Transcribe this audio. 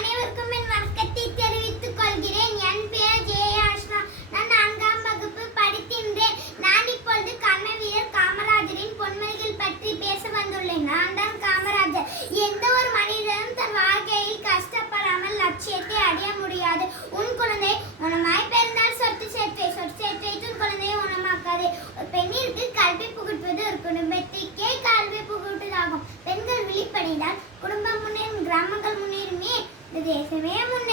அனைவருக்கும் என் வணக்கத்தை தெரிவித்துக் கொள்கிறேன். என் பெயர் ஜே ஆஷ்னா. நான் 4ஆம் வகுப்பு படிக்கின்றேன். நான் இப்பொழுது கர்மவீரர் காமராஜரின் பொன்மொழிகள் பற்றி பேச வந்துள்ளேன். நான் தான் காமராஜர். எந்த ஒரு மனிதனும் தன் வாழ்க்கையில் கஷ்டப்படாமல் லட்சியத்தை அடைய முடியாது. உன் குழந்தை உணமாய் பிறந்தால் சொத்து சேர்த்து வைத்து உன் குழந்தையை உணமாக்காது. ஒரு பெண்ணிற்கு கல்வி புகுட்டுவது ஒரு குடும்பத்திற்கே கல்வி புகுட்டுவதாகும். பெண்கள் விழிப்படைந்தால் குடும்பம் முன்னேறும், கிராமங்கள் முன்னேறுமே, இந்த தேசமே முன்னேறும்.